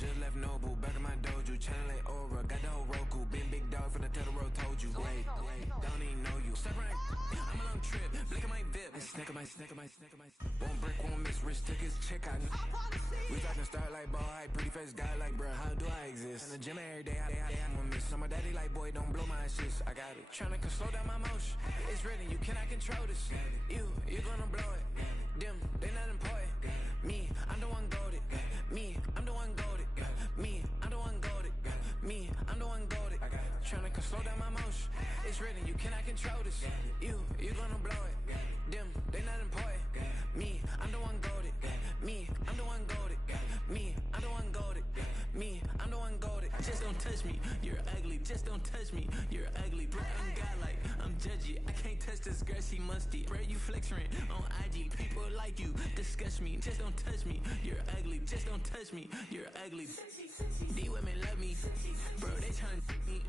just left Noble, back in my dojo, channel like Aura, got the whole Roku, been big dog from the Tether Road, told you. Wait, don't even know you. Step right, I'm a long trip, look at my VIP. Snicker my. Won't break, won't miss, rich took his chick out. We talking start like ball high, pretty face guy like bruh, how do I exist? In the gym every day, I'm gonna miss. So my daddy like, boy, don't blow my assist. I got it. Tryna slow down my motion. It's written, you cannot control this. You gonna blow it. Them, they not important. Me, I'm the one goated. Me, I'm the one goated. Me, I'm the one goated. Me, I'm the one goated. Tryna slow down my motion. It's written, you cannot control this. You gonna blow it. Them, they not important. Me, I'm the one goated. Me, I'm the one goated. Me, I'm the one goated. Me, I'm the one goated. Just don't touch me, you're ugly. Just don't touch me, you're ugly. Bro, I'm godlike, I'm judgy. I can't touch this girl, she musty. Bro, you flexing on IG. People like you disgust me. Just don't touch me, you're ugly. Just don't touch me, you're ugly. These women love me, bro. They tryna me.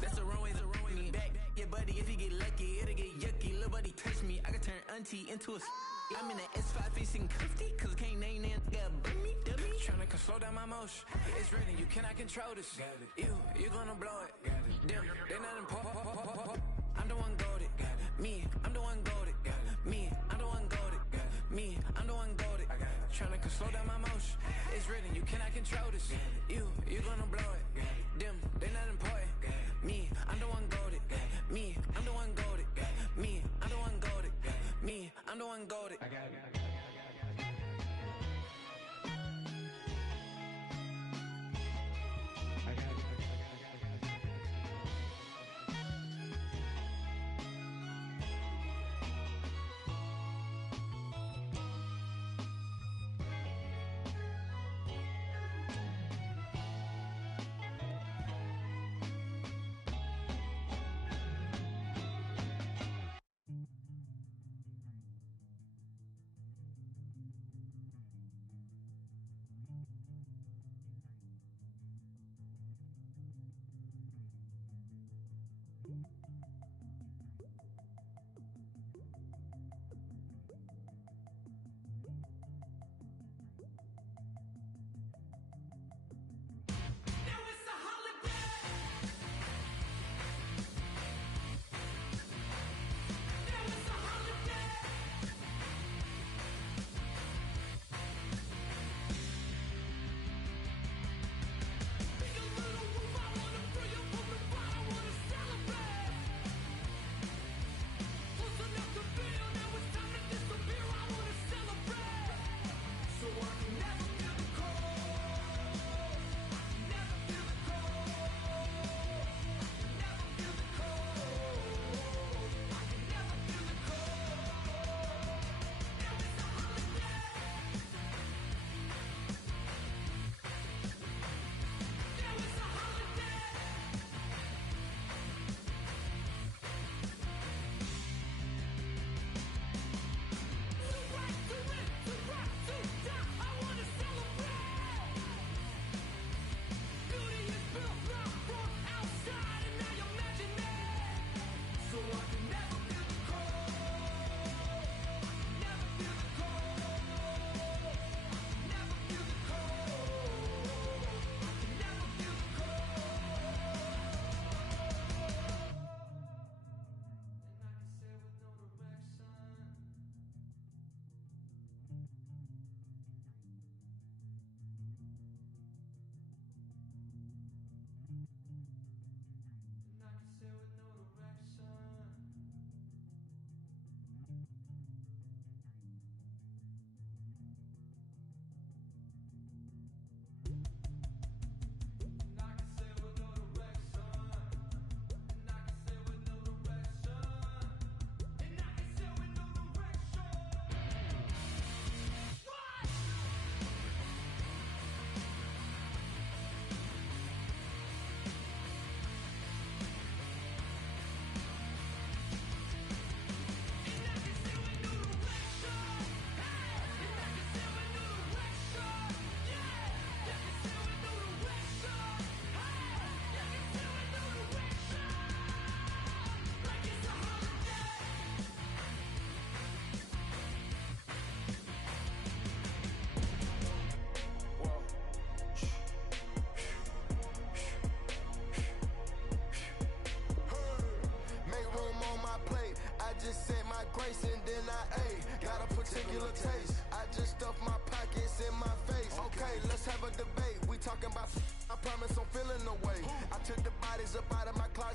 That's the wrong way, me back. Yeah, buddy, if you get lucky, it'll get yucky. Little buddy touch me, I can turn auntie into a. I'm in the S5 facing cuffy, cause I can't name that guy dummy. Tryna slow down my motion. It's written, you cannot control this. You gonna blow it. Them, they not important. I'm the one goated. Me, I'm the one goated. Me, I'm the one goated. Me, I'm the one goated. Tryna slow down my motion. It's written, you cannot control this. You gonna blow it. Them, they not important. Me, I'm the one goated. Me, I'm the one goated. Me, I'm the one goated. Me, I'm the one goated.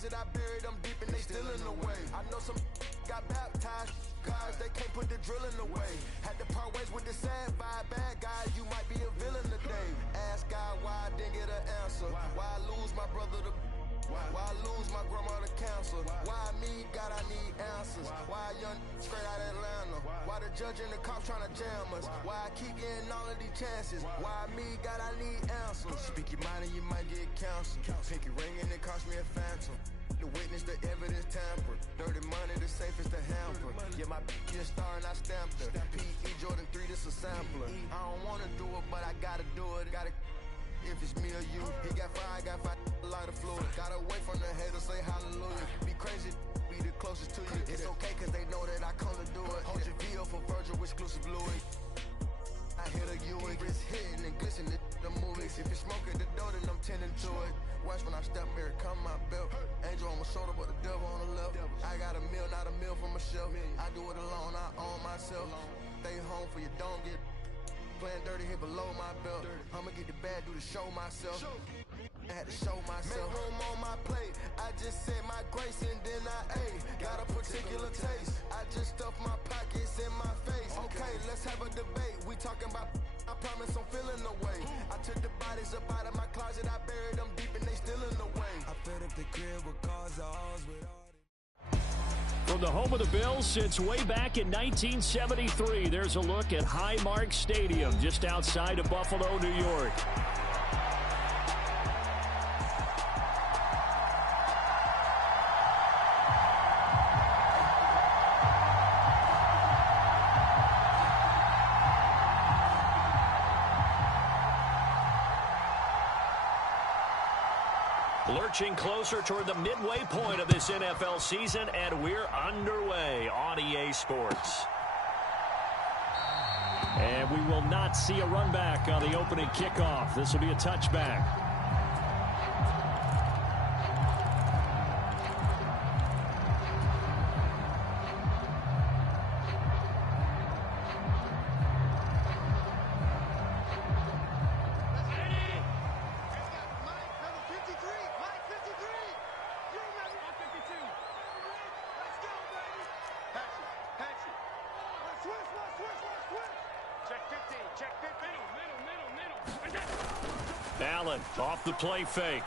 closet, I buried them deep and they still in the way. I know some got baptized, guys, they can't put the drilling away. Had to part ways with the sad vibe, bad guy, you might be a villain today. Ask God why I didn't get an answer. Why I lose my brother to why I lose my grandma to cancer? Why me, God, I need answers. Why a young straight out of Atlanta? Why the judge and the cops trying to jam us? Why I keep getting all of these chances? Why me, God, I need answers. Speak your mind and you might get counseled. Pinky ring and it cost me a phantom. The witness, the evidence tampered. Dirty money, the safest to hamper. Yeah, my bitch is a star and I stamped her. P.E. Jordan 3, this a sampler. I don't wanna do it, but I gotta do it. Gotta if it's me or you. He got five, lighter fluid. Gotta wait from the haters, say hallelujah. Be crazy, be the closest to you. It's okay, cause they know that I come to do it. Hold your VO for Virgil, exclusive Louis. I hit a Ewing, it's hitting and glistening the movies. If it's smoke at the door, then I'm tending to it. Watch when I step here, come my belt. Angel on my shoulder, but the devil on the left. I got a meal, not a meal from a shelf. I do it alone, I own myself. Stay home for you, don't get playing dirty here below my belt. I'ma get the bad, do the show myself. I had to show myself. Make room on my plate. I just said my grace and then I ate. Got a particular taste. I just stuffed my pockets in my face. Okay, let's have a debate. We talking about, I promise I'm feeling the way. I took the bodies up out of my closet. I buried them deep and they still in the way. I fed up the crib with cars of ours with all. From the home of the Bills since way back in 1973, there's a look at Highmark Stadium just outside of Buffalo, New York. Lurching closer toward the midway point of this NFL season, and we're underway on EA Sports. And we will not see a run back on the opening kickoff. This will be a touchback. Allen off the play fake.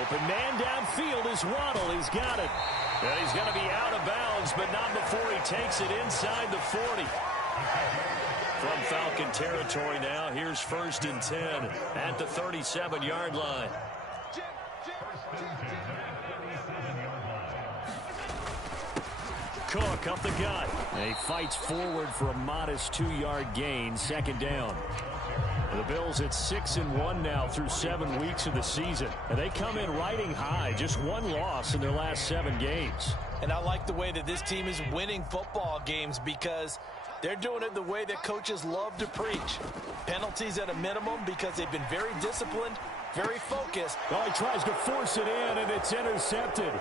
Open man downfield is Waddle. He's got it. And he's going to be out of bounds, but not before he takes it inside the 40. From Falcon territory now, here's 1st and 10 at the 37-yard line. Cook up the gut. And he fights forward for a modest 2-yard gain, 2nd down. The Bills at 6-1 now through 7 weeks of the season. And they come in riding high, just 1 loss in their last 7 games. And I like the way that this team is winning football games because they're doing it the way that coaches love to preach. Penalties at a minimum because they've been very disciplined, very focused. Well, he tries to force it in, and it's intercepted.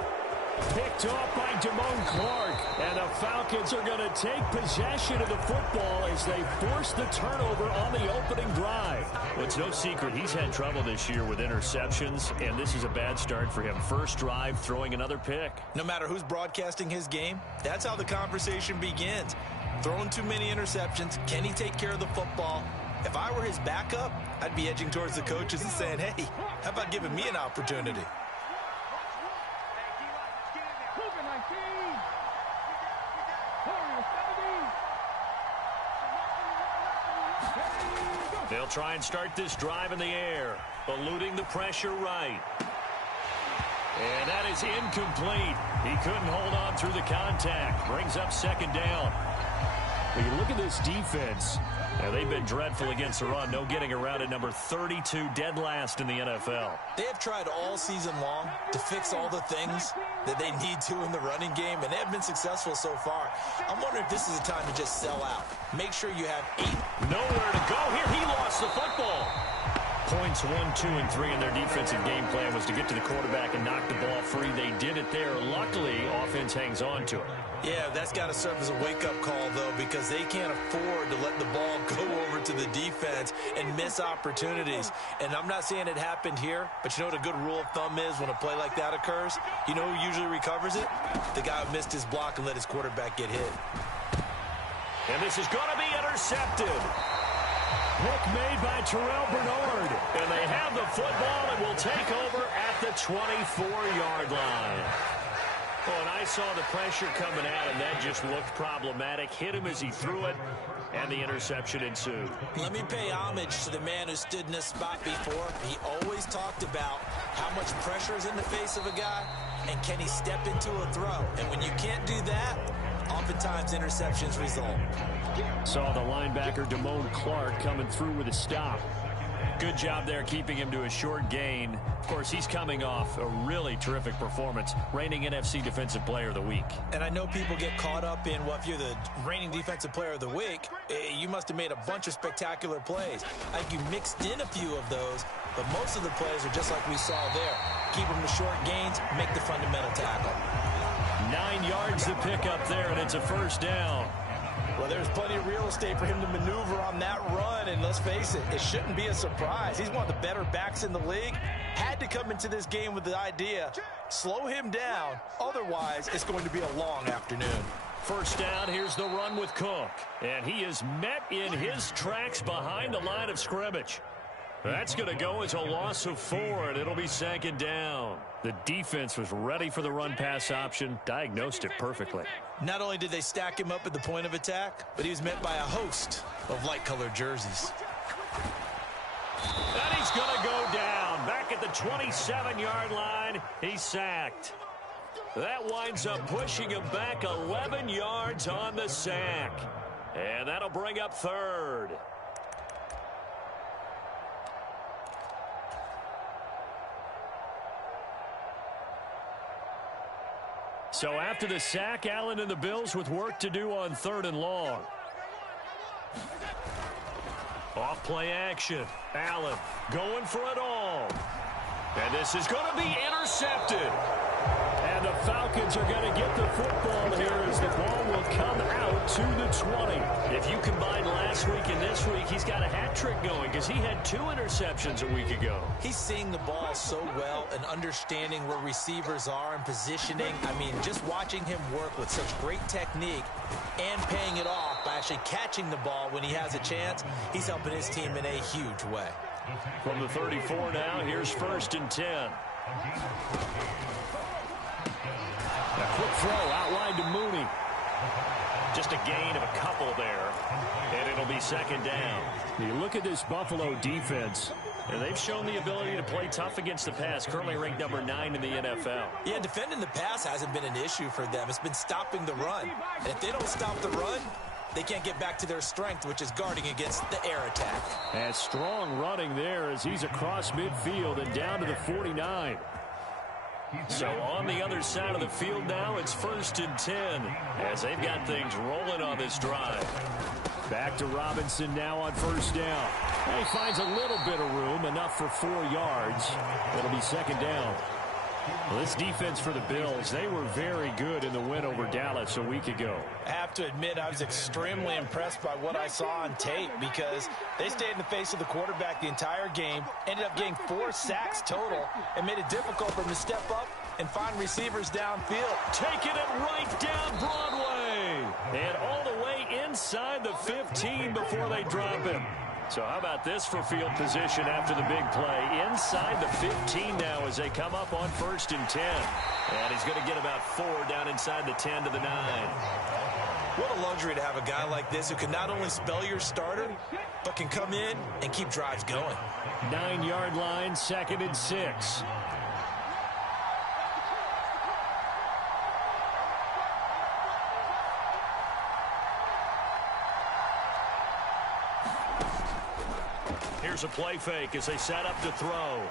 Picked off by Damone Clark, and the Falcons are going to take possession of the football as they force the turnover on the opening drive. Well, it's no secret he's had trouble this year with interceptions, and this is a bad start for him. First drive, throwing another pick. No matter who's broadcasting his game, that's how the conversation begins. Throwing too many interceptions, can he take care of the football? If I were his backup, I'd be edging towards the coaches and saying, hey, how about giving me an opportunity? They'll try and start this drive in the air, eluding the pressure right. And that is incomplete. He couldn't hold on through the contact. Brings up 2nd down. When you look at this defense, they've been dreadful against the run. No getting around at number 32, dead last in the NFL. They have tried all season long to fix all the things that they need to in the running game, and they have been successful so far. I'm wondering if this is a time to just sell out. Make sure you have 8. Nowhere to go here. He lost the football. Points 1, 2, and 3 in their defensive game plan was to get to the quarterback and knock the ball free. They did it there. Luckily, offense hangs on to it. Yeah, that's got to serve as a wake-up call, though, because they can't afford to let the ball go over to the defense and miss opportunities. And I'm not saying it happened here, but you know what a good rule of thumb is when a play like that occurs? You know who usually recovers it? The guy who missed his block and let his quarterback get hit. And this is going to be intercepted. Pick made by Terrell Bernard. And they have the football and will take over at the 24-yard line. Oh, and I saw the pressure coming at him. That just looked problematic. Hit him as he threw it, and the interception ensued. Let me pay homage to the man who stood in this spot before. He always talked about how much pressure is in the face of a guy, and can he step into a throw. And when you can't do that, oftentimes interceptions result. Saw the linebacker Damone Clark coming through with a stop. Good job there keeping him to a short gain. Of course, he's coming off a really terrific performance, reigning NFC Defensive Player of the Week. And I know people get caught up in, well, if you're the reigning Defensive Player of the Week, you must have made a bunch of spectacular plays. I think you mixed in a few of those, but most of the plays are just like we saw there. Keep them to short gains, make the fundamental tackle. 9 yards to pick up there, and it's a first down. Well, there's plenty of real estate for him to maneuver on that run, and let's face it, it shouldn't be a surprise. He's one of the better backs in the league. Had to come into this game with the idea, slow him down, otherwise it's going to be a long afternoon. First down, here's the run with Cook, and he is met in his tracks behind the line of scrimmage. That's going to go as a loss of 4, and it'll be second down. The defense was ready for the run-pass option, diagnosed it perfectly. Not only did they stack him up at the point of attack, but he was met by a host of light-colored jerseys. And he's going to go down. Back at the 27-yard line, he's sacked. That winds up pushing him back 11 yards on the sack. And that'll bring up third. So after the sack, Allen and the Bills with work to do on 3rd and long. Off play action. Allen going for it all. And this is going to be intercepted. And the Falcons are going to get the football here as the ball will come out to the 20. If you combine last week and this week, he's got a hat trick going because he had 2 interceptions a week ago. He's seeing the ball so well and understanding where receivers are and positioning. I mean, just watching him work with such great technique and paying it off by actually catching the ball when he has a chance, he's helping his team in a huge way. From the 34 now, here's 1st and 10. A quick throw outlined to Mooney. Just a gain of a couple there, and it'll be second down. You look at this Buffalo defense, and they've shown the ability to play tough against the pass, currently ranked number 9 in the NFL. Yeah, defending the pass hasn't been an issue for them. It's been stopping the run. And if they don't stop the run, they can't get back to their strength, which is guarding against the air attack. And strong running there as he's across midfield and down to the 49. So on the other side of the field now, it's 1st and 10 as they've got things rolling on this drive. Back to Robinson now on 1st down. And he finds a little bit of room, enough for 4 yards. It'll be second down. Well, this defense for the Bills, they were very good in the win over Dallas a week ago. I have to admit, I was extremely impressed by what I saw on tape because they stayed in the face of the quarterback the entire game, ended up getting 4 sacks total, and made it difficult for him to step up and find receivers downfield. Taking it right down Broadway. And all the way inside the 15 before they drop him. So how about this for field position after the big play? Inside the 15 now as they come up on 1st and 10. And he's going to get about 4 down inside the 10 to the 9. What a luxury to have a guy like this who can not only spell your starter, but can come in and keep drives going. 9-yard line, 2nd and 6. Here's a play fake as they set up to throw.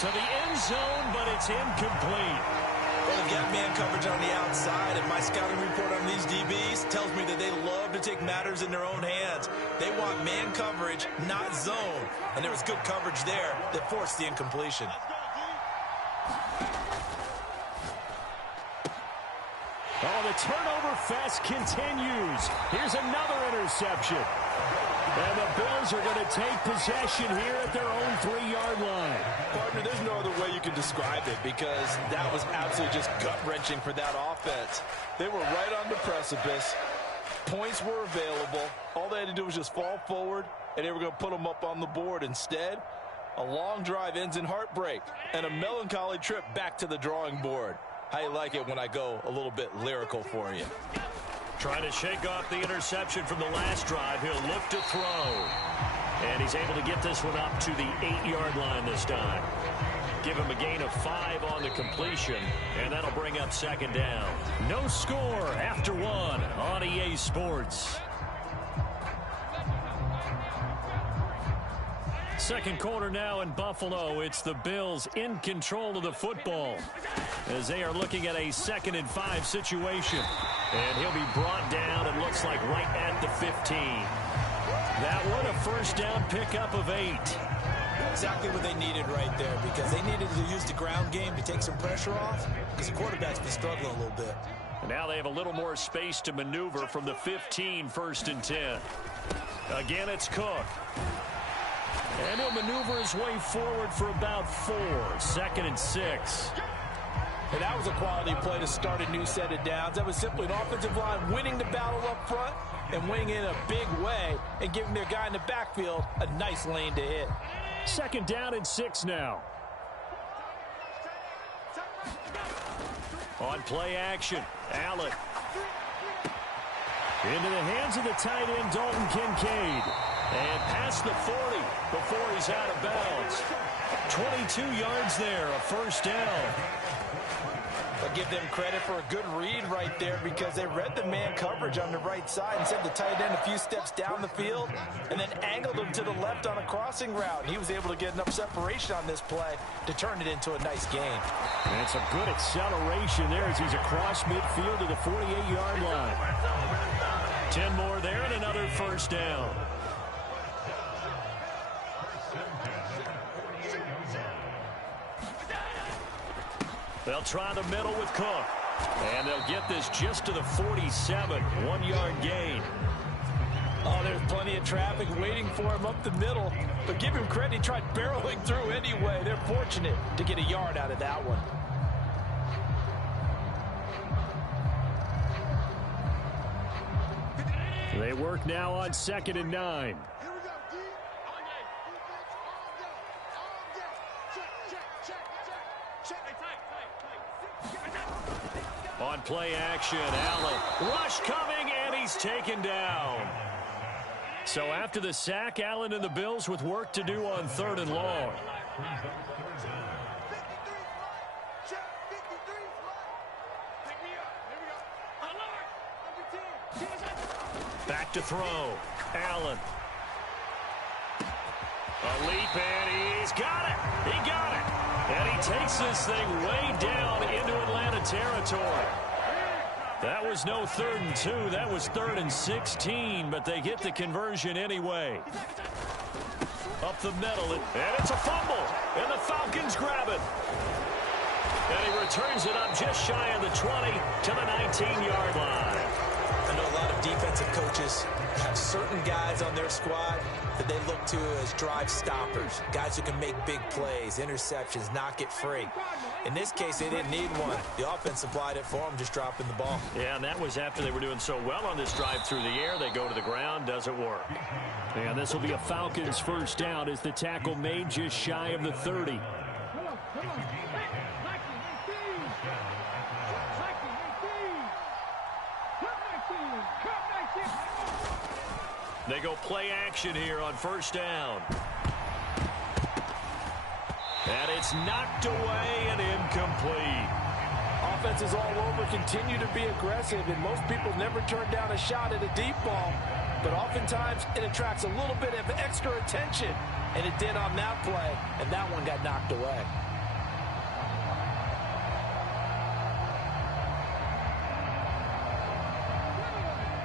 To the end zone, but it's incomplete. Well, they've got man coverage on the outside, and my scouting report on these DBs tells me that they love to take matters in their own hands. They want man coverage, not zone. And there was good coverage there that forced the incompletion. Oh, the turnover fest continues. Here's another interception. And the Bills are going to take possession here at their own 3-yard line. Partner, there's no other way you can describe it because that was absolutely just gut-wrenching for that offense. They were right on the precipice. Points were available. All they had to do was just fall forward, and they were going to put them up on the board. Instead, a long drive ends in heartbreak and a melancholy trip back to the drawing board. How you like it when I go a little bit lyrical for you? Trying to shake off the interception from the last drive. He'll look to throw. And he's able to get this one up to the 8-yard line this time. Give him a gain of 5 on the completion, and that'll bring up second down. No score after 1 on EA Sports. Second quarter now in Buffalo. It's the Bills in control of the football as they are looking at a 2nd and 5 situation. And he'll be brought down, it looks like, right at the 15. That one, a first down pickup of 8. Exactly what they needed right there because they needed to use the ground game to take some pressure off because the quarterback's been struggling a little bit. And now they have a little more space to maneuver from the 15, 1st and 10. Again, it's Cook. And he'll maneuver his way forward for about 4, 2nd and 6. And that was a quality play to start a new set of downs. That was simply an offensive line winning the battle up front and winning in a big way and giving their guy in the backfield a nice lane to hit. 2nd down and 6 now. On play action, Allen. Into the hands of the tight end, Dalton Kincaid. And past the 40 before he's out of bounds. 22 yards there, a first down. I'll give them credit for a good read right there because they read the man coverage on the right side and sent the tight end a few steps down the field and then angled him to the left on a crossing route. And he was able to get enough separation on this play to turn it into a nice gain. And some good acceleration there as he's across midfield to the 48-yard line. 10 more there and another first down. They'll try the middle with Cook. And they'll get this just to the 47, 1-yard gain. Oh, there's plenty of traffic waiting for him up the middle. But give him credit, he tried barreling through anyway. They're fortunate to get a yard out of that one. They work now on 2nd and 9. On play action, Allen. Rush coming, and he's taken down. So after the sack, Allen and the Bills with work to do on 3rd and long. Back to throw. Allen. A leap, and he's got it. He got it. And he takes this thing way down into Atlanta territory. That was no 3rd and 2. That was 3rd and 16, but they get the conversion anyway. Up the middle, and it's a fumble. And the Falcons grab it. And he returns it up just shy of the 20 to the 19-yard line. I know a lot of defensive coaches have certain guys on their squad that they look to as drive stoppers, guys who can make big plays, interceptions, knock it free. In this case, they didn't need one. The offense supplied it for them, just dropping the ball. Yeah, and that was after they were doing so well on this drive through the air. They go to the ground, doesn't work. And this will be a Falcons first down as the tackle made just shy of the 30. They go play action here on first down. And it's knocked away and incomplete. Offenses all over continue to be aggressive, and most people never turn down a shot at a deep ball. But oftentimes it attracts a little bit of extra attention, and it did on that play, and that one got knocked away.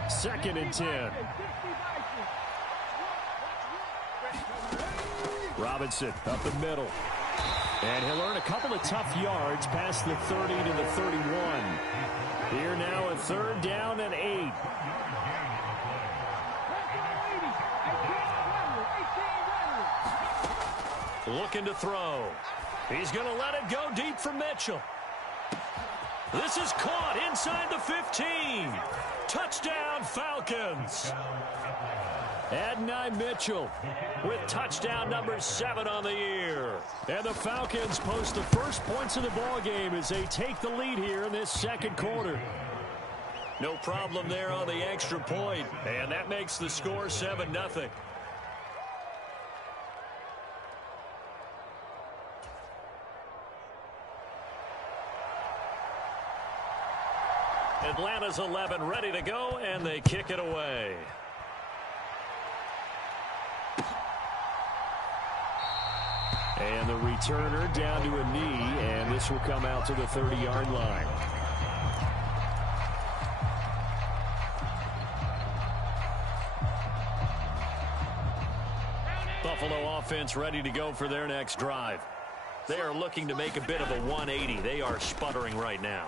Second and 10. Robinson up the middle. And he'll earn a couple of tough yards past the 30 to the 31. Here now a 3rd down and 8. Looking to throw. He's going to let it go deep for Mitchell. This is caught inside the 15. Touchdown, Falcons. Adonai Mitchell with touchdown number 7 on the year. And the Falcons post the first points of the ball game as they take the lead here in this 2nd quarter. No problem there on the extra point. And that makes the score 7-0. Atlanta's 11 ready to go, and they kick it away. And the returner down to a knee, and this will come out to the 30-yard line. Buffalo offense ready to go for their next drive. They are looking to make a bit of a 180. They are sputtering right now.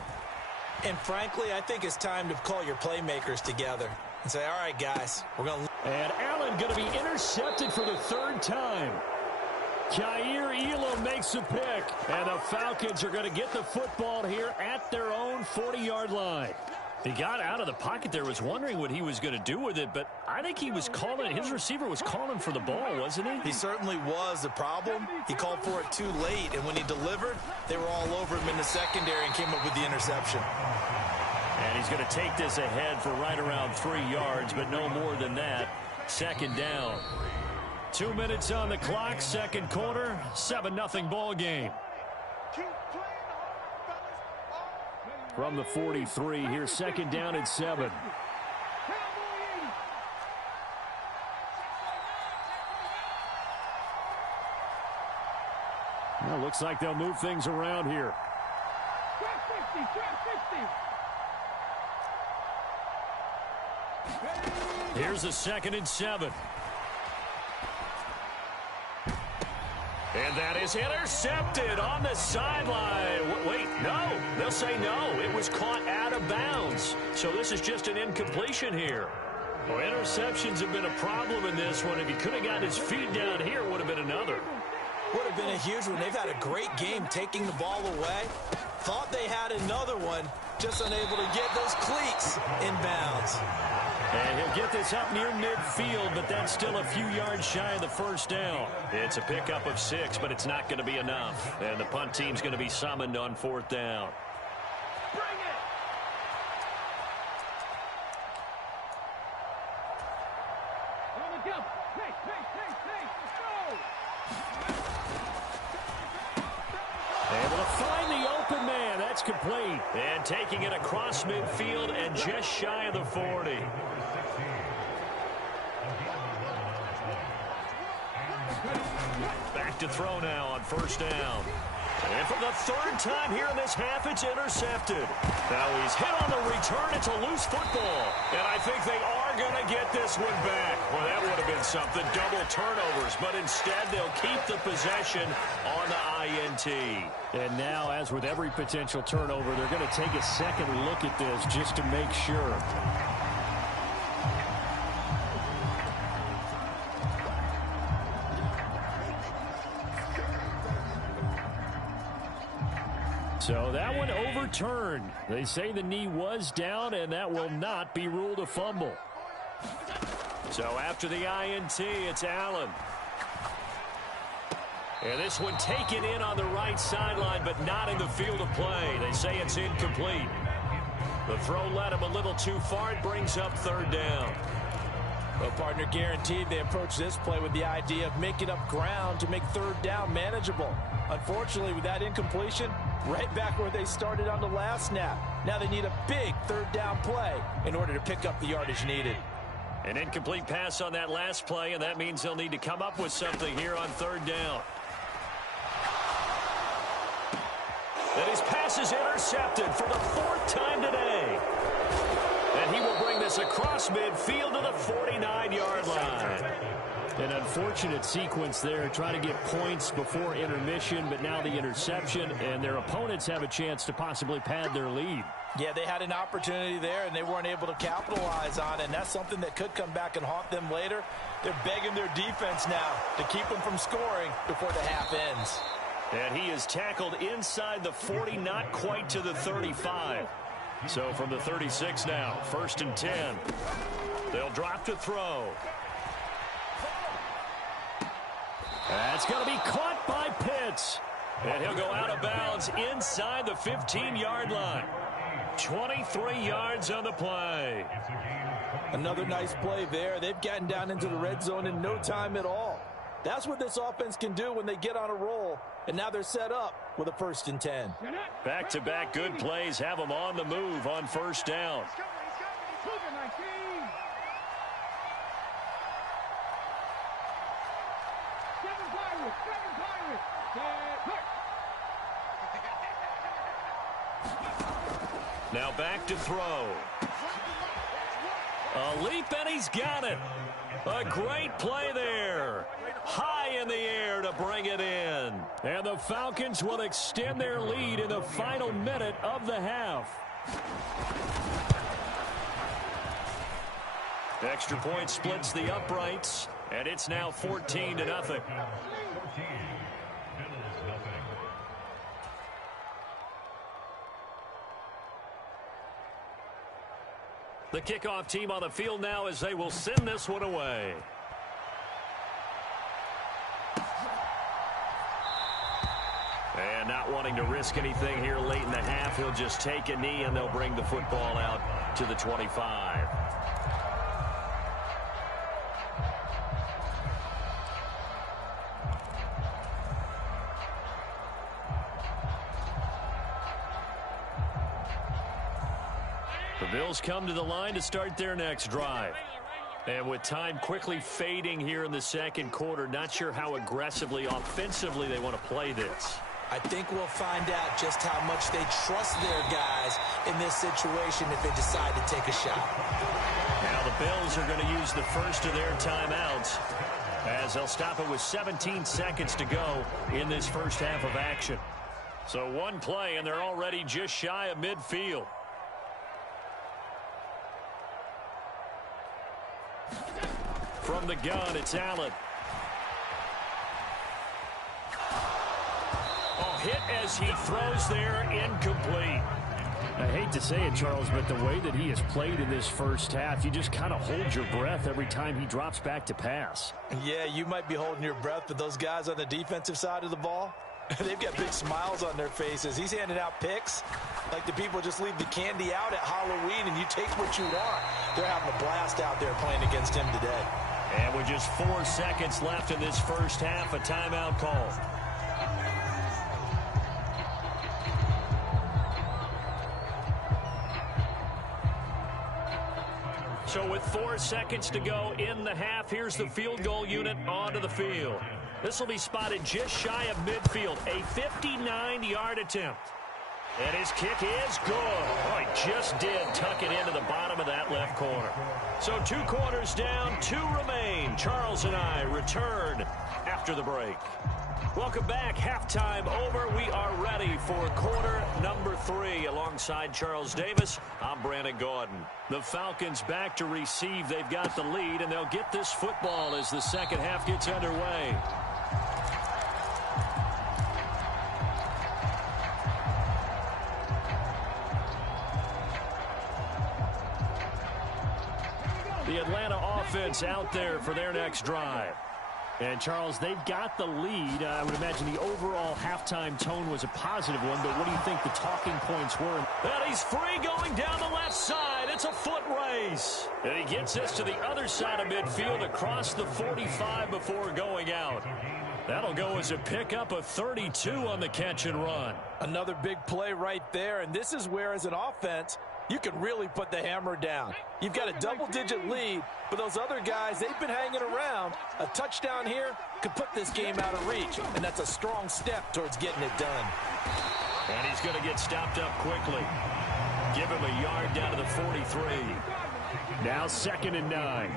And frankly, I think it's time to call your playmakers together and say, all right, guys, we're going to... And Allen going to be intercepted for the 3rd time. Jair Elam makes a pick, and the Falcons are going to get the football here at their own 40-yard line. He got out of the pocket there, was wondering what he was going to do with it, but I think he was calling, his receiver was calling for the ball, wasn't he? He certainly was. The problem, he called for it too late, and when he delivered, they were all over him in the secondary and came up with the interception. And he's going to take this ahead for right around 3 yards, but no more than that. 2nd down. 2 minutes on the clock, 2nd quarter, 7-0 ball game. From the 43, here's 2nd down and 7. Well, looks like they'll move things around here. Here's a 2nd and 7. And that is intercepted on the sideline. Wait, no. They'll say no. It was caught out of bounds. So this is just an incompletion here. Well, interceptions have been a problem in this one. If he could have gotten his feet down here, it would have been another. Would have been a huge one. They've had a great game taking the ball away. Thought they had another one, just unable to get those cleats in bounds. And he'll get this up near midfield, but that's still a few yards shy of the 1st down. It's a pickup of 6, but it's not going to be enough. And the punt team's going to be summoned on 4th down. Bring it! On the jump. Hey, let's go! Able to find the open man. That's complete. And taking it across midfield and just shy of the 40. Back to throw now on 1st down. And for the 3rd time here in this half, it's intercepted. Now he's hit on the return. It's a loose football. And I think they are going to get this one back. Well, that would have been something. Double turnovers. But instead, they'll keep the possession on the INT. And now, as with every potential turnover, they're going to take a second look at this just to make sure. So that one overturned. They say the knee was down, and that will not be ruled a fumble. So after the INT, it's Allen. And this one taken in on the right sideline, but not in the field of play. They say it's incomplete. The throw led him a little too far. It brings up 3rd down. Well, partner, guaranteed they approach this play with the idea of making up ground to make 3rd down manageable. Unfortunately, with that incompletion, right back where they started on the last snap. Now they need a big 3rd down play in order to pick up the yardage needed. An incomplete pass on that last play, and that means they'll need to come up with something here on 3rd down. And his pass is intercepted for the 4th time today. And he will bring this across midfield to the 49-yard line. An unfortunate sequence there, trying to get points before intermission, but now the interception, and their opponents have a chance to possibly pad their lead. Yeah, they had an opportunity there, and they weren't able to capitalize on it, and that's something that could come back and haunt them later. They're begging their defense now to keep them from scoring before the half ends. And he is tackled inside the 40, not quite to the 35. So from the 36 now, 1st and 10. They'll drop to throw. That's going to be caught by Pitts. And he'll go out of bounds inside the 15-yard line. 23 yards on the play. Another nice play there. They've gotten down into the red zone in no time at all. That's what this offense can do when they get on a roll. And now they're set up with a 1st and 10. Back-to-back good plays have them on the move on 1st down. Now back to throw. A leap, and he's got it. A great play there. High in the air to bring it in. And the Falcons will extend their lead in the final minute of the half. Extra point splits the uprights, and it's now 14-0. The kickoff team on the field now as they will send this one away. And not wanting to risk anything here late in the half, he'll just take a knee and they'll bring the football out to the 25. The Bills come to the line to start their next drive. And with time quickly fading here in the second quarter, not sure how aggressively, offensively they want to play this. I think we'll find out just how much they trust their guys in this situation if they decide to take a shot. Now the Bills are going to use the first of their timeouts as they'll stop it with 17 seconds to go in this first half of action. So one play, and they're already just shy of midfield. From the gun, it's Allen. Oh, hit as he throws there, incomplete. I hate to say it, Charles, but the way that he has played in this first half, you just kind of hold your breath every time he drops back to pass. Yeah, you might be holding your breath, but those guys on the defensive side of the ball, they've got big smiles on their faces. He's handing out picks like the people just leave the candy out at Halloween and you take what you want. They're having a blast out there playing against him today. And with just 4 seconds left in this first half, a timeout call. So with 4 seconds to go in the half, here's the field goal unit onto the field. This will be spotted just shy of midfield, a 59-yard attempt. And his kick is good. Oh, he just did tuck it into the bottom of that left corner. So 2 quarters down, 2 remain. Charles and I return after the break. Welcome back. Halftime over. We are ready for quarter number 3. Alongside Charles Davis, I'm Brandon Gordon. The Falcons back to receive. They've got the lead, and they'll get this football as the second half gets underway. The Atlanta offense out there for their next drive. And, Charles, they've got the lead. I would imagine the overall halftime tone was a positive one, but what do you think the talking points were? And he's free going down the left side. It's a foot race. And he gets this to the other side of midfield across the 45 before going out. That'll go as a pickup of 32 on the catch and run. Another big play right there, and this is where, as an offense, you can really put the hammer down. You've got a double-digit lead, but those other guys, they've been hanging around. A touchdown here could put this game out of reach, and that's a strong step towards getting it done. And he's going to get stopped up quickly. Give him a yard down to the 43. Now 2nd and 9.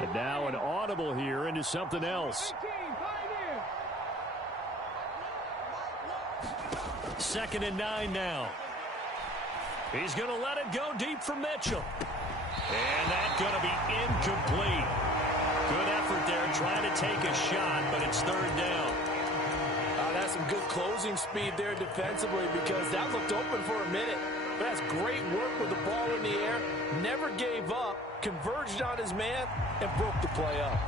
And now an audible here into something else. 2nd and 9 now. He's going to let it go deep for Mitchell. And that's going to be incomplete. Good effort there trying to take a shot, but it's 3rd down. That's some good closing speed there defensively because that looked open for a minute. But that's great work with the ball in the air. Never gave up, converged on his man, and broke the play up.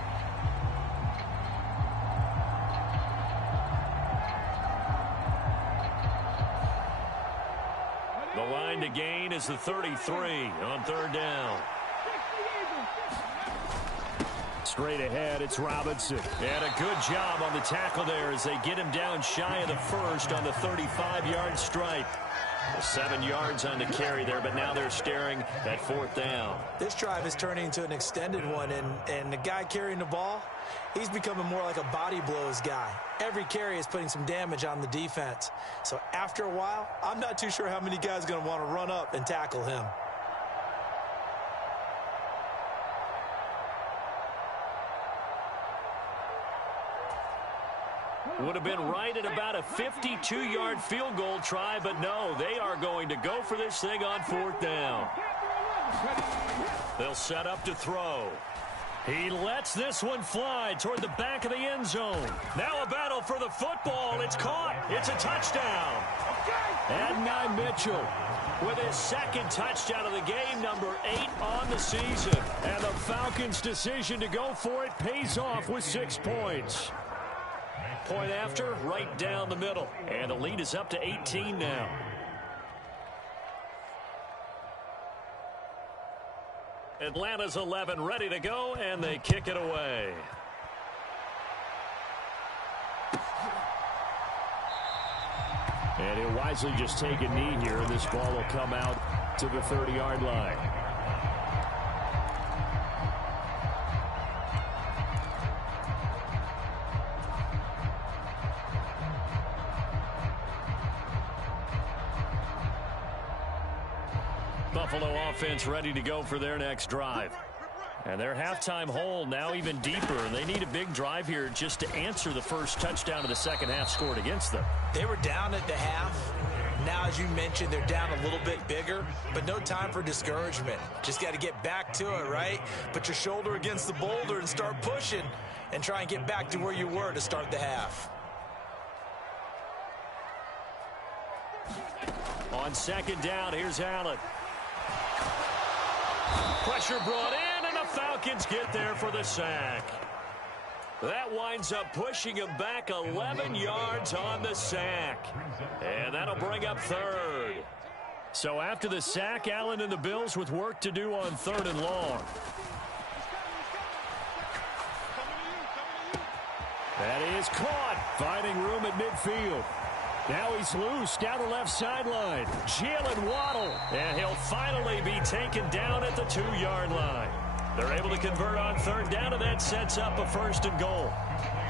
The line to gain is the 33 on 3rd down. Straight ahead, it's Robinson. And a good job on the tackle there as they get him down shy of the first on the 35-yard stripe. 7 yards on the carry there, but now they're staring at 4th down. This drive is turning into an extended one, and the guy carrying the ball, he's becoming more like a body blows guy. Every carry is putting some damage on the defense. So after a while, I'm not too sure how many guys are going to want to run up and tackle him. Would have been right at about a 52-yard field goal try, but no, they are going to go for this thing on 4th down. They'll set up to throw. He lets this one fly toward the back of the end zone. Now a battle for the football. It's caught. It's a touchdown. Adonai Mitchell with his 2nd touchdown of the game, number 8 on the season. And the Falcons' decision to go for it pays off with 6 points. Point after, right down the middle. And the lead is up to 18 now. Atlanta's 11 ready to go, and they kick it away. And he'll wisely just take a knee here, and this ball will come out to the 30-yard line. Buffalo offense ready to go for their next drive. And their halftime hole now even deeper. And they need a big drive here just to answer the first touchdown of the second half scored against them. They were down at the half. Now, as you mentioned, they're down a little bit bigger, but no time for discouragement. Just got to get back to it, right? Put your shoulder against the boulder and start pushing and try and get back to where you were to start the half. On 2nd down, here's Allen. Pressure brought in, and the Falcons get there for the sack. That winds up pushing him back 11 yards on the sack. And that'll bring up 3rd. So after the sack, Allen and the Bills with work to do on 3rd and long. That is caught, finding room at midfield. Now he's loose down the left sideline. Jalen Waddle, and he'll finally be taken down at the 2-yard line. They're able to convert on 3rd down, and that sets up a 1st and goal.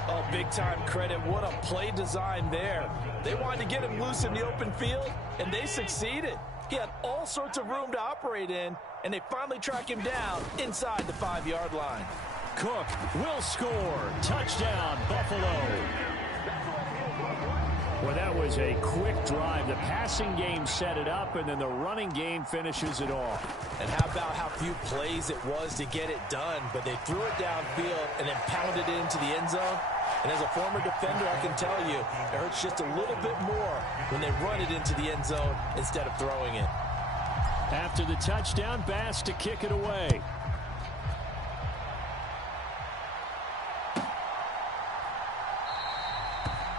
Oh, big-time credit. What a play design there. They wanted to get him loose in the open field, and they succeeded. He had all sorts of room to operate in, and they finally track him down inside the 5-yard line. Cook will score. Touchdown, Buffalo. Well, that was a quick drive. The passing game set it up, and then the running game finishes it off. And how about how few plays it was to get it done, but they threw it downfield and then pounded it into the end zone. And as a former defender, I can tell you, it hurts just a little bit more when they run it into the end zone instead of throwing it. After the touchdown, Bass to kick it away.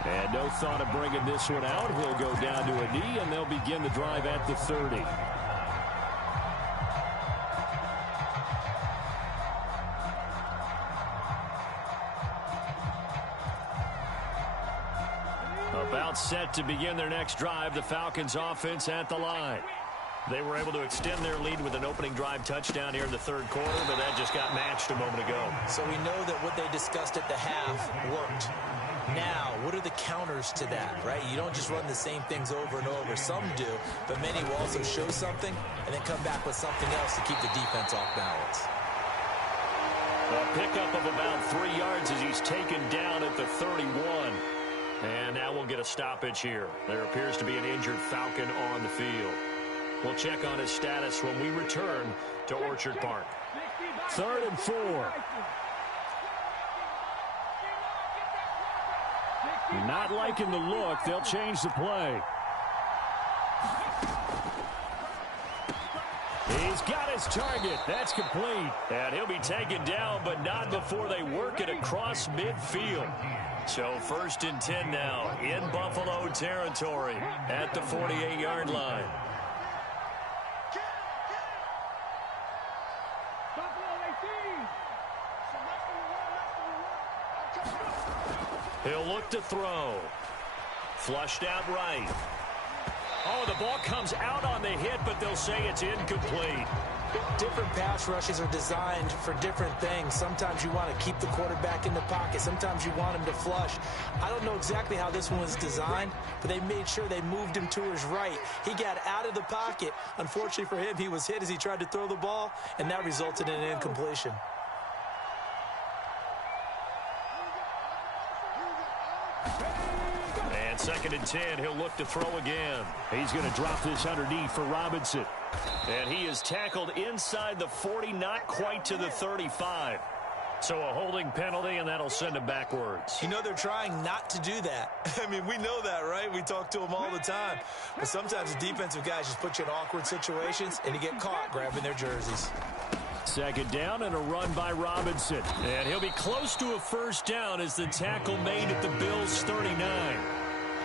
And no thought of bringing this one out. He'll go down to a knee, and they'll begin the drive at the 30. About set to begin their next drive, the Falcons offense at the line. They were able to extend their lead with an opening drive touchdown here in the 3rd quarter, but that just got matched a moment ago. So we know that what they discussed at the half worked. Now, what are the counters to that, right? You don't just run the same things over and over. Some do, but many will also show something and then come back with something else to keep the defense off balance. A pickup of about 3 yards as he's taken down at the 31. And now we'll get a stoppage here. There appears to be an injured Falcon on the field. We'll check on his status when we return to Orchard Park. 3rd and 4. Not liking the look. They'll change the play. He's got his target. That's complete. And he'll be taken down, but not before they work it across midfield. So 1st and 10 now in Buffalo territory at the 48-yard line. He'll look to throw. Flushed out right. Oh, the ball comes out on the hit, but they'll say it's incomplete. Different pass rushes are designed for different things. Sometimes you want to keep the quarterback in the pocket. Sometimes you want him to flush. I don't know exactly how this one was designed, but they made sure they moved him to his right. He got out of the pocket. Unfortunately for him, he was hit as he tried to throw the ball, and that resulted in an incompletion. And 2nd and 10, he'll look to throw again. He's going to drop this underneath for Robinson. And he is tackled inside the 40, not quite to the 35. So a holding penalty, and that'll send him backwards. You know they're trying not to do that. I mean, we know that, right? We talk to them all the time. But sometimes the defensive guys just put you in awkward situations, and you get caught grabbing their jerseys. 2nd down and a run by Robinson. And he'll be close to a 1st down as the tackle made at the Bills' 39.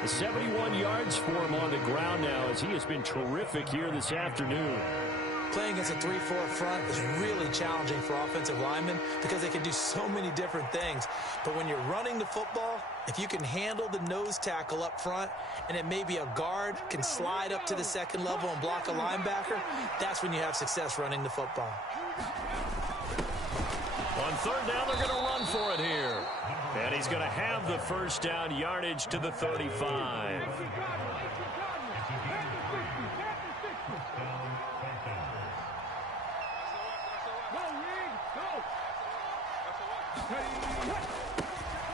71 yards for him on the ground now as he has been terrific here this afternoon. Playing against a 3-4 front is really challenging for offensive linemen because they can do so many different things. But when you're running the football, if you can handle the nose tackle up front and it may be a guard can slide up to the 2nd level and block a linebacker, that's when you have success running the football. On 3rd down, they're going to run for it here. And he's going to have the 1st down yardage to the 35.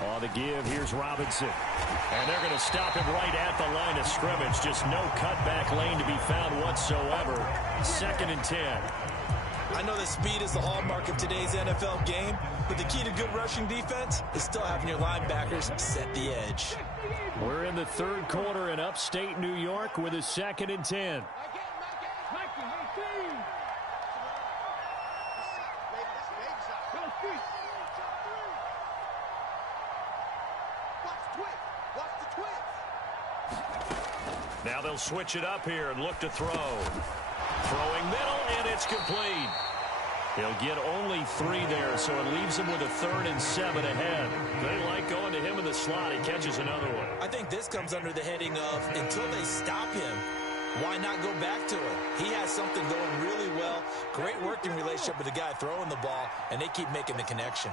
On the give, here's Robinson. And they're going to stop him right at the line of scrimmage. Just no cutback lane to be found whatsoever. 2nd and 10. I know that speed is the hallmark of today's NFL game, but the key to good rushing defense is still having your linebackers set the edge. We're in the 3rd quarter in upstate New York with a 2nd and 10. Now they'll switch it up here and look to throw. Throwing middle, and it's complete. He'll get only 3 there, so it leaves him with a 3rd and 7 ahead. They like going to him in the slot. He catches another one. I think this comes under the heading of until they stop him, why not go back to it? He has something going really well. Great working relationship with the guy throwing the ball, and they keep making the connection.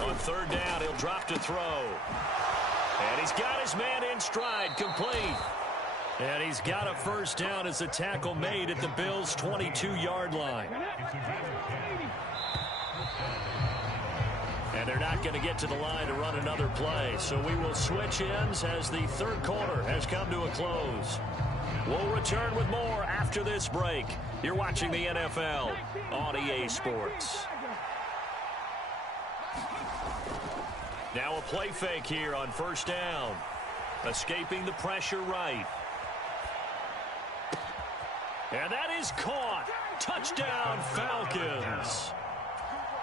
On 3rd down, he'll drop to throw. And he's got his man in stride, complete. And he's got a 1st down as the tackle made at the Bills' 22-yard line. And they're not going to get to the line to run another play. So we will switch ends as the 3rd quarter has come to a close. We'll return with more after this break. You're watching the NFL on EA Sports. Now a play fake here on 1st down. Escaping the pressure right. And that is caught. Touchdown, Falcons.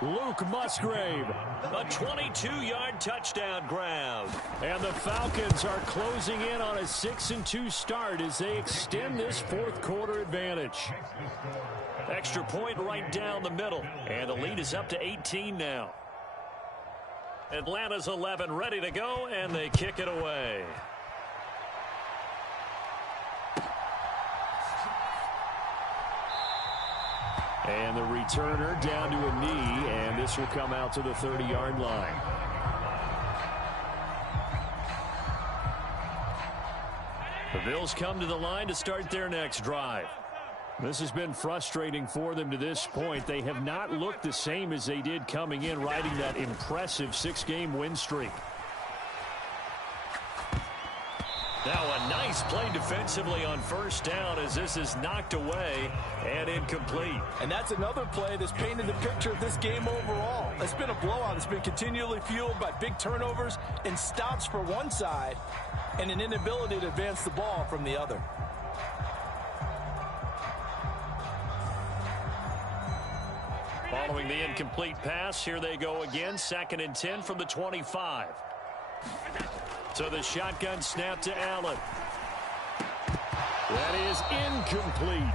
Luke Musgrave. A 22-yard touchdown grab. And the Falcons are closing in on a 6-2 start as they extend this 4th quarter advantage. Extra point right down the middle. And the lead is up to 18 now. Atlanta's 11 ready to go, and they kick it away. And the returner down to a knee, and this will come out to the 30-yard line. Bills come to the line to start their next drive. This has been frustrating for them to this point. They have not looked the same as they did coming in, riding that impressive 6-game win streak. Now a nice play defensively on first down as this is knocked away and incomplete. And that's another play that's painted the picture of this game overall. It's been a blowout. It's been continually fueled by big turnovers and stops for one side and an inability to advance the ball from the other. Following the incomplete pass, here they go again. 2nd and 10 from the 25. So the shotgun snap to Allen. That is incomplete.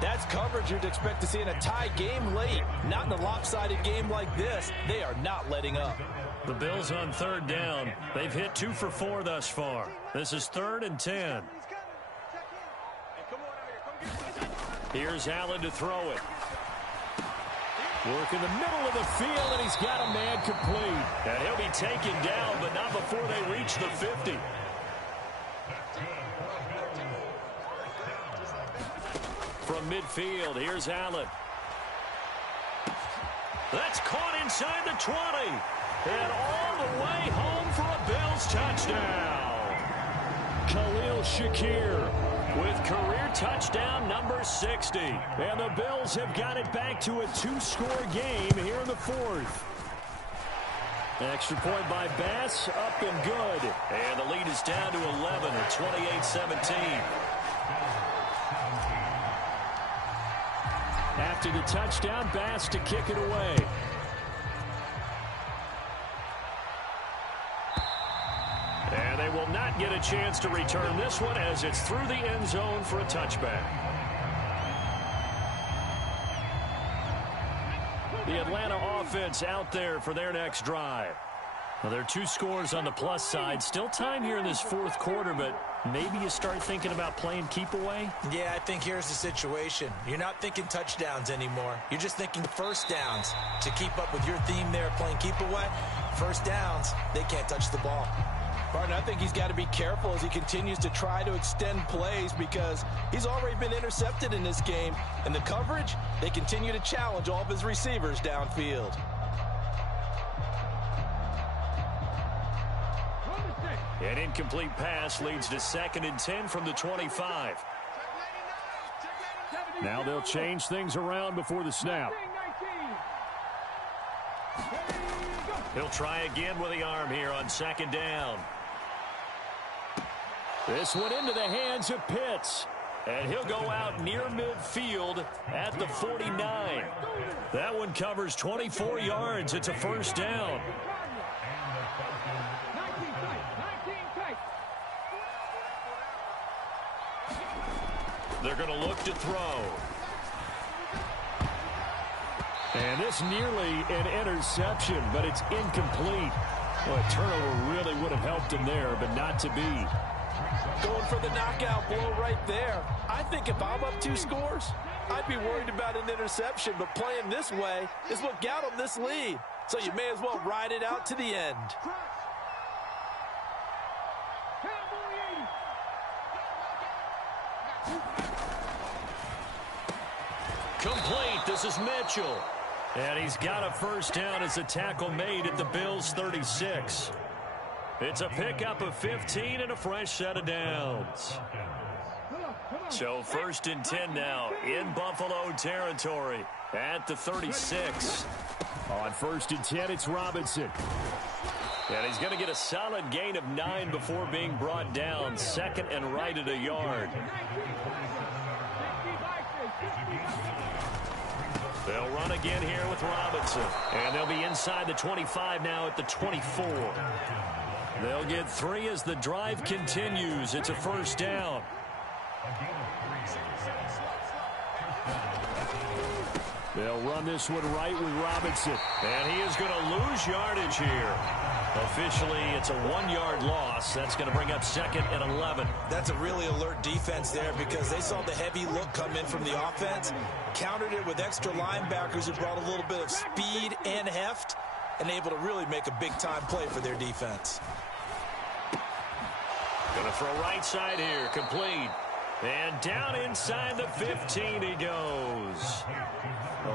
That's coverage you'd expect to see in a tie game late. Not in a lopsided game like this. They are not letting up. The Bills on 3rd down. They've hit 2 for 4 thus far. This is 3rd and 10. Here's Allen to throw it. Work in the middle of the field, and he's got a man complete. And he'll be taken down, but not before they reach the 50. From midfield, here's Allen. That's caught inside the 20. And all the way home for a Bills touchdown. Khalil Shakir with career touchdown number 60. And the Bills have got it back to a 2-score game here in the 4th. Extra point by Bass, up and good. And the lead is down to 11 at 28-17. After the touchdown, Bass to kick it away. And they will not get a chance to return this one as it's through the end zone for a touchback. The Atlanta offense out there for their next drive. Well, there are 2 scores on the plus side. Still time here in this 4th quarter, but maybe you start thinking about playing keep away? Yeah, I think here's the situation. You're not thinking touchdowns anymore. You're just thinking first downs. To keep up with your theme there, playing keep away, first downs, they can't touch the ball. Barton, I think he's got to be careful as he continues to try to extend plays because he's already been intercepted in this game. And the coverage, they continue to challenge all of his receivers downfield. An incomplete pass leads to 2nd and 10 from the 25. Now they'll change things around before the snap. He'll try again with the arm here on 2nd down. This one into the hands of Pitts. And he'll go out near midfield at the 49. That one covers 24 yards. It's a first down. They're going to look to throw. And this nearly an interception, but it's incomplete. Well, a turnover really would have helped him there, but not to be. Going for the knockout blow right there. I think if I'm up 2 scores, I'd be worried about an interception, but playing this way is what got him this lead. So you may as well ride it out to the end. Complete. This is Mitchell. And he's got a first down as a tackle made at the Bills' 36. It's a pickup of 15 and a fresh set of downs. So 1st and 10 now in Buffalo territory at the 36. On 1st and 10, it's Robinson. And he's going to get a solid gain of 9 before being brought down. 2nd and right at a yard. They'll run again here with Robinson. And they'll be inside the 25 now at the 24. They'll get 3 as the drive continues. It's a first down. They'll run this one right with Robinson. And he is going to lose yardage here. Officially, it's a 1-yard loss. That's going to bring up 2nd and 11. That's a really alert defense there because they saw the heavy look come in from the offense, countered it with extra linebackers who brought a little bit of speed and heft, and able to really make a big-time play for their defense. Going to throw right side here. Complete. And down inside the 15 he goes.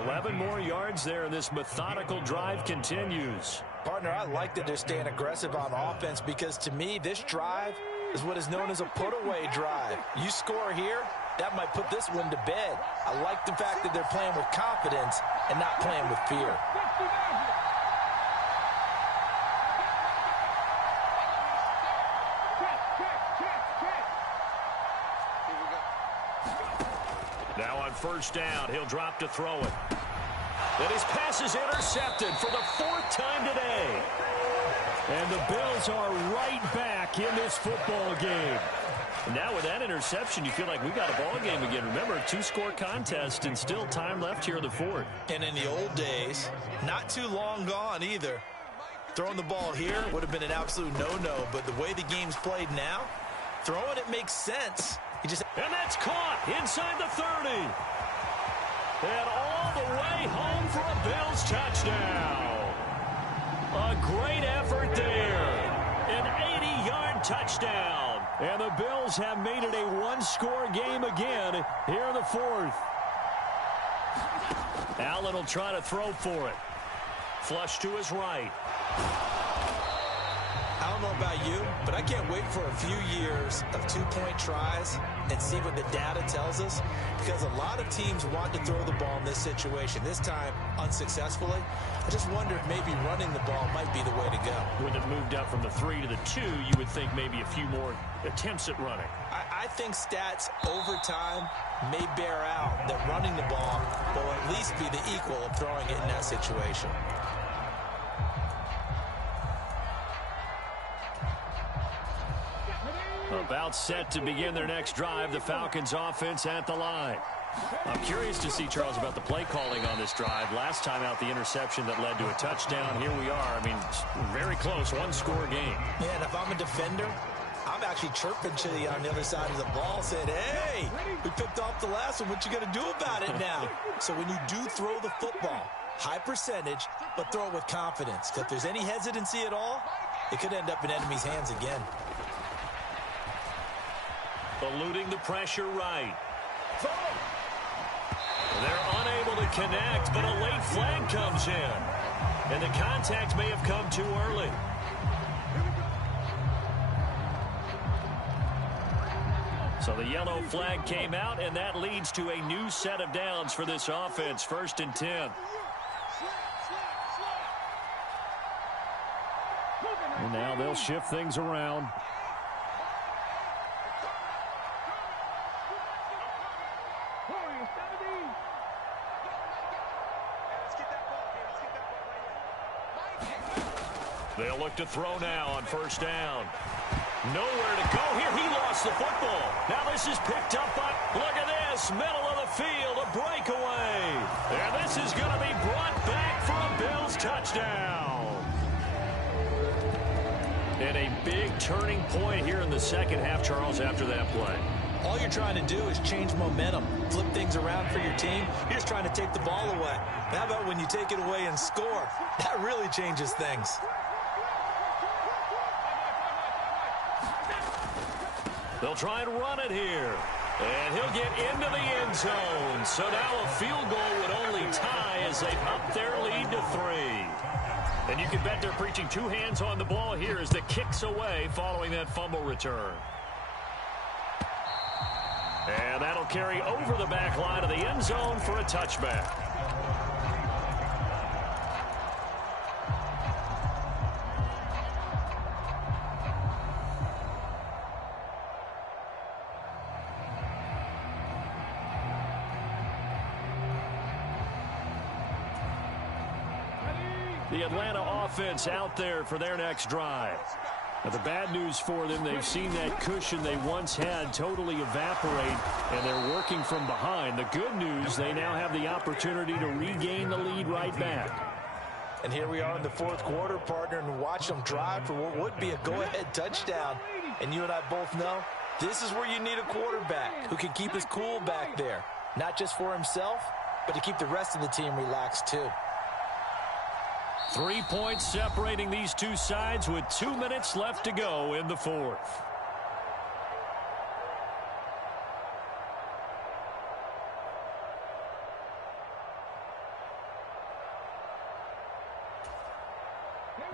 11 more yards there, and this methodical drive continues. Partner, I like that they're staying aggressive on offense because to me, this drive is what is known as a put-away drive. You score here, that might put this one to bed. I like the fact that they're playing with confidence and not playing with fear. Now on first down, he'll drop to throw it. And his pass is intercepted for the 4th time today. And the Bills are right back in this football game. And now with that interception, you feel like we got a ball game again. Remember, 2-score contest and still time left here in the 4th. And in the old days, not too long gone either. Throwing the ball here would have been an absolute no-no, but the way the game's played now, throwing it makes sense. And that's caught inside the 30. And all the way home for a Bills touchdown. A great effort there. An 80-yard touchdown. And the Bills have made it a 1-score game again here in the 4th. Allen will try to throw for it. Flush to his right. I don't know about you, but I can't wait for a few years of 2-point tries and see what the data tells us, because a lot of teams want to throw the ball in this situation, this time unsuccessfully. I just wonder if maybe running the ball might be the way to go. With it moved up from the 3 to the 2, you would think maybe a few more attempts at running. I think stats over time may bear out that running the ball will at least be the equal of throwing it in that situation. About set to begin their next drive, the Falcons offense at the line. I'm curious to see, Charles, about the play calling on this drive. Last time out, the interception that led to a touchdown. Here we are. I mean, very close, 1-score game. Yeah, and if I'm a defender, I'm actually chirping to you on the other side of the ball, saying, hey, we picked off the last one. What you going to do about it now? So when you do throw the football, high percentage, but throw it with confidence. Because if there's any hesitancy at all, it could end up in enemy's hands again. Eluding the pressure right. They're unable to connect, but a late flag comes in. And the contact may have come too early. So the yellow flag came out, and that leads to a new set of downs for this offense. 1st and 10. And now they'll shift things around. They'll look to throw now on first down. Nowhere to go here. He lost the football. Now this is picked up by, look at this, middle of the field, a breakaway. And this is going to be brought back for a Bills touchdown. And a big turning point here in the second half, Charles, after that play. All you're trying to do is change momentum, flip things around for your team. You're just trying to take the ball away. How about when you take it away and score? That really changes things. They'll try and run it here. And he'll get into the end zone. So now a field goal would only tie as they up their lead to 3. And you can bet they're preaching 2 hands on the ball here as the kick's away following that fumble return. And that'll carry over the back line of the end zone for a touchback. The Atlanta offense out there for their next drive. Now, the bad news for them, they've seen that cushion they once had totally evaporate, and they're working from behind. The good news, they now have the opportunity to regain the lead right back. And here we are in the 4th quarter, partner, and watch them drive for what would be a go-ahead touchdown. And you and I both know this is where you need a quarterback who can keep his cool back there, not just for himself, but to keep the rest of the team relaxed too. 3 points separating these two sides with 2 minutes left to go in the 4th.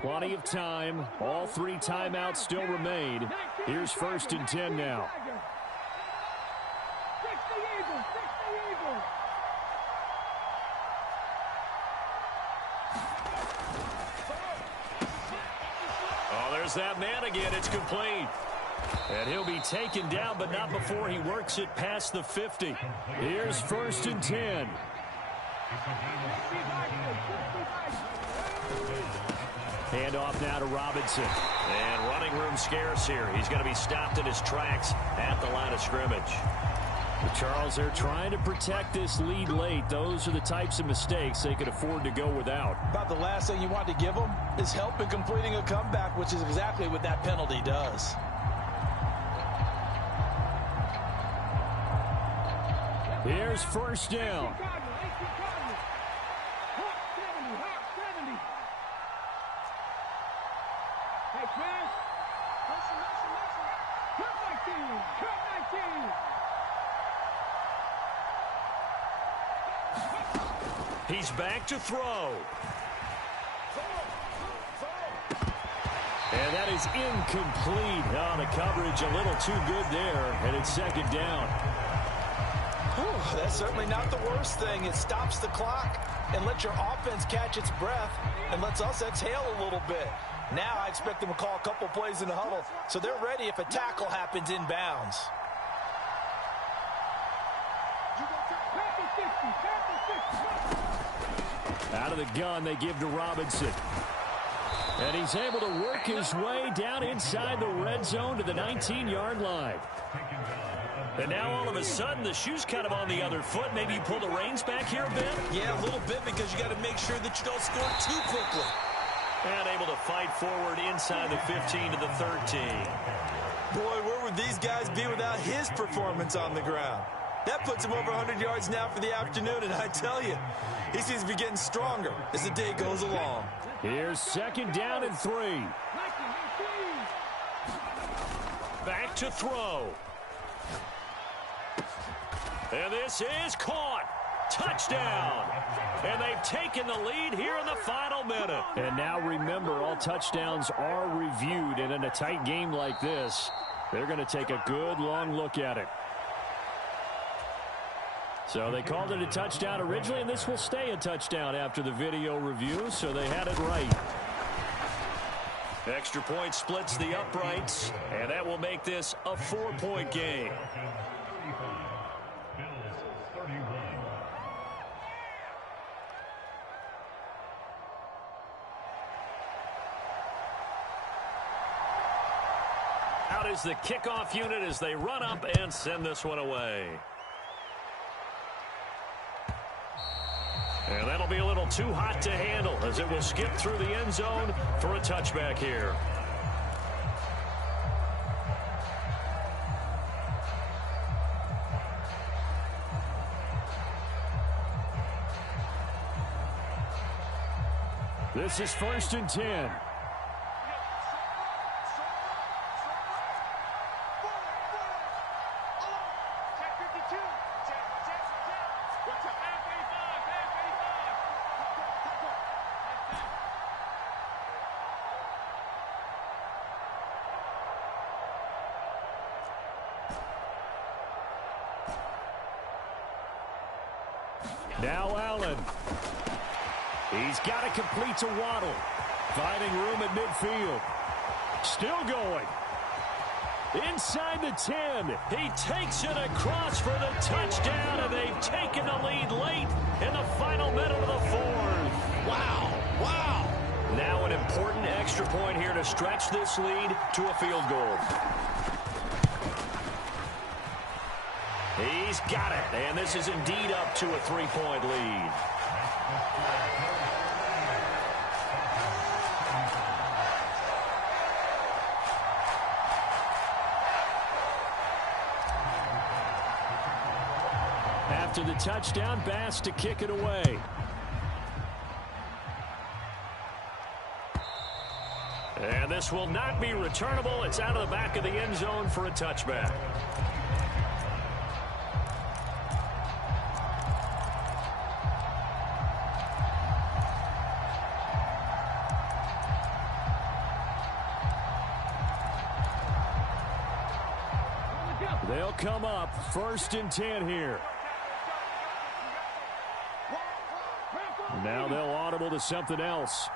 Plenty of time. All 3 timeouts still remain. Here's 1st and 10 now. Oh, there's that man again. It's complete. And he'll be taken down, but not before he works it past the 50. Here's 1st and 10. Handoff now to Robinson. And running room scarce here. He's going to be stopped in his tracks at the line of scrimmage. But Charles, they're trying to protect this lead late. Those are the types of mistakes they could afford to go without. About the last thing you want to give them is help in completing a comeback, which is exactly what that penalty does. Here's 1st down. He's back to throw. And that is incomplete. Oh, the coverage a little too good there, and it's 2nd down. Whew, that's certainly not the worst thing. It stops the clock and lets your offense catch its breath and lets us exhale a little bit. Now I expect them to call a couple plays in the huddle so they're ready if a tackle happens inbounds. Out of the gun, they give to Robinson. And he's able to work his way down inside the red zone to the 19-yard line. And now all of a sudden the shoe's kind of on the other foot. Maybe you pull the reins back here a bit? Yeah, a little bit, because you got to make sure that you don't score too quickly. And able to fight forward inside the 15 to the 13. Boy, where would these guys be without his performance on the ground? That puts him over 100 yards now for the afternoon, and I tell you, he seems to be getting stronger as the day goes along. Here's 2nd down and 3. Back to throw. And this is caught. Touchdown. And they've taken the lead here in the final minute. And now remember, all touchdowns are reviewed. And in a tight game like this, they're going to take a good long look at it. So they called it a touchdown originally, and this will stay a touchdown after the video review, so they had it right. Extra point splits the uprights, and that will make this a 4-point game. Out is the kickoff unit as they run up and send this one away. And that'll be a little too hot to handle as it will skip through the end zone for a touchback here. This is 1st and 10. Now Allen. He's got it complete to Waddle. Finding room at midfield. Still going. Inside the 10. He takes it across for the touchdown, and they've taken the lead late in the final minute of the 4th. Wow. Wow. Now an important extra point here to stretch this lead to a field goal. He's got it, and this is indeed up to a 3-point lead. After the touchdown, Bass to kick it away. And this will not be returnable. It's out of the back of the end zone for a touchback. will come up 1st and 10 here. Now they'll audible to something else.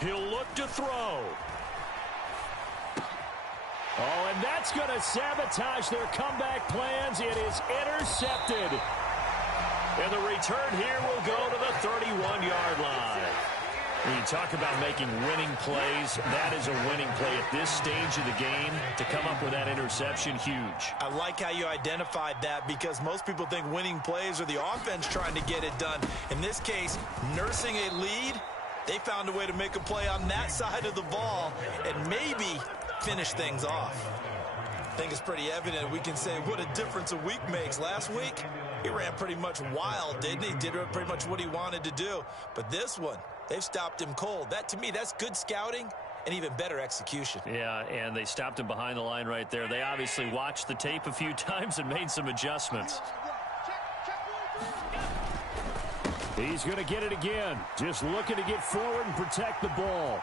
He'll look to throw. Oh, and that's going to sabotage their comeback plans. It is intercepted. And the return here will go to the 31-yard line. When you talk about making winning plays, that is a winning play at this stage of the game. To come up with that interception, huge. I like how you identified that because most people think winning plays are the offense trying to get it done. In this case, nursing a lead, they found a way to make a play on that side of the ball and maybe finish things off. I think it's pretty evident we can say what a difference a week makes. Last week, he ran pretty much wild, didn't he? Did pretty much what he wanted to do. But this one, they've stopped him cold. That, to me, that's good scouting and even better execution. Yeah, and they stopped him behind the line right there. They obviously watched the tape a few times and made some adjustments. He's going to get it again. Just looking to get forward and protect the ball.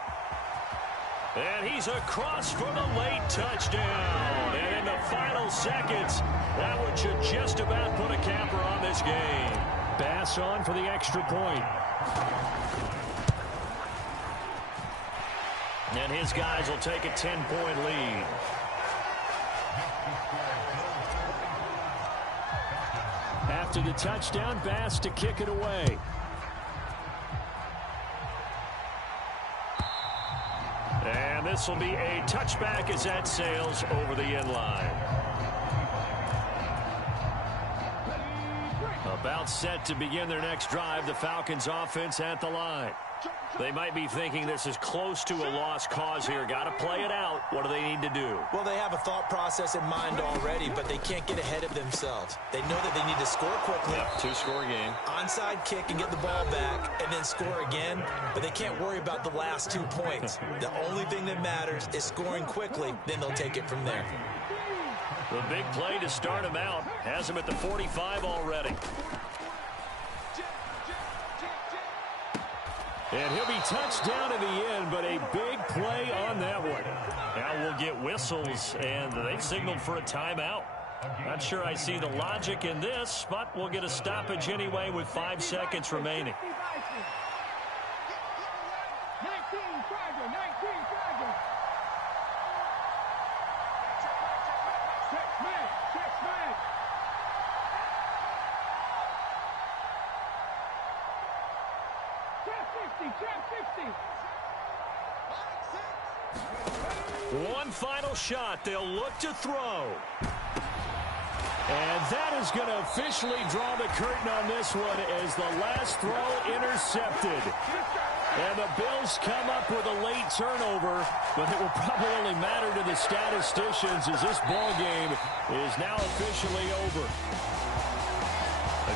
And he's across for the late touchdown. And in the final seconds, that one should just about put a capper on this game. Bass on for the extra point. And his guys will take a 10-point lead. After the touchdown, Bass to kick it away. And this will be a touchback as that sails over the end line. About set to begin their next drive, the Falcons offense at the line. They might be thinking this is close to a lost cause here. Got to play it out. What do they need to do? Well, they have a thought process in mind already, but they can't get ahead of themselves. They know that they need to score quickly. Yep, two-score game. Onside kick and get the ball back and then score again, but they can't worry about the last 2 points. The only thing that matters is scoring quickly, then they'll take it from there. The big play to start him out has him at the 45 already. And he'll be touched down in the end, but a big play on that one. Now we'll get whistles, and they signaled for a timeout. Not sure I see the logic in this, but we'll get a stoppage anyway with 5 seconds remaining. 19 Charger. 6 man. Trap 60. One final shot. They'll look to throw. And that is going to officially draw the curtain on this one as the last throw intercepted. And the Bills come up with a late turnover, but it will probably only matter to the statisticians as this ball game is now officially over.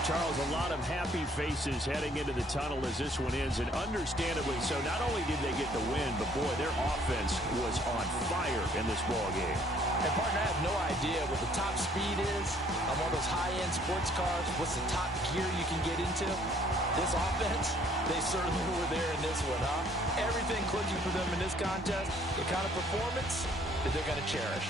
Charles, a lot of happy faces heading into the tunnel as this one ends, and understandably so. Not only did they get the win, but boy, their offense was on fire in this ball game. And partner, I have no idea what the top speed is on one of those high-end sports cars. What's the top gear you can get into? This offense, they certainly were there in this one, huh? Everything clicking for them in this contest, the kind of performance that they're going to cherish.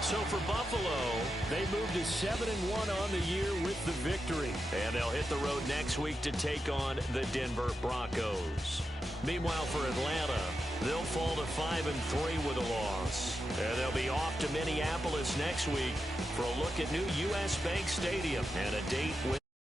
So for Buffalo, they moved to 7-1 on the year with the victory. And they'll hit the road next week to take on the Denver Broncos. Meanwhile, for Atlanta, they'll fall to 5-3 with a loss. And they'll be off to Minneapolis next week for a look at new U.S. Bank Stadium and a date with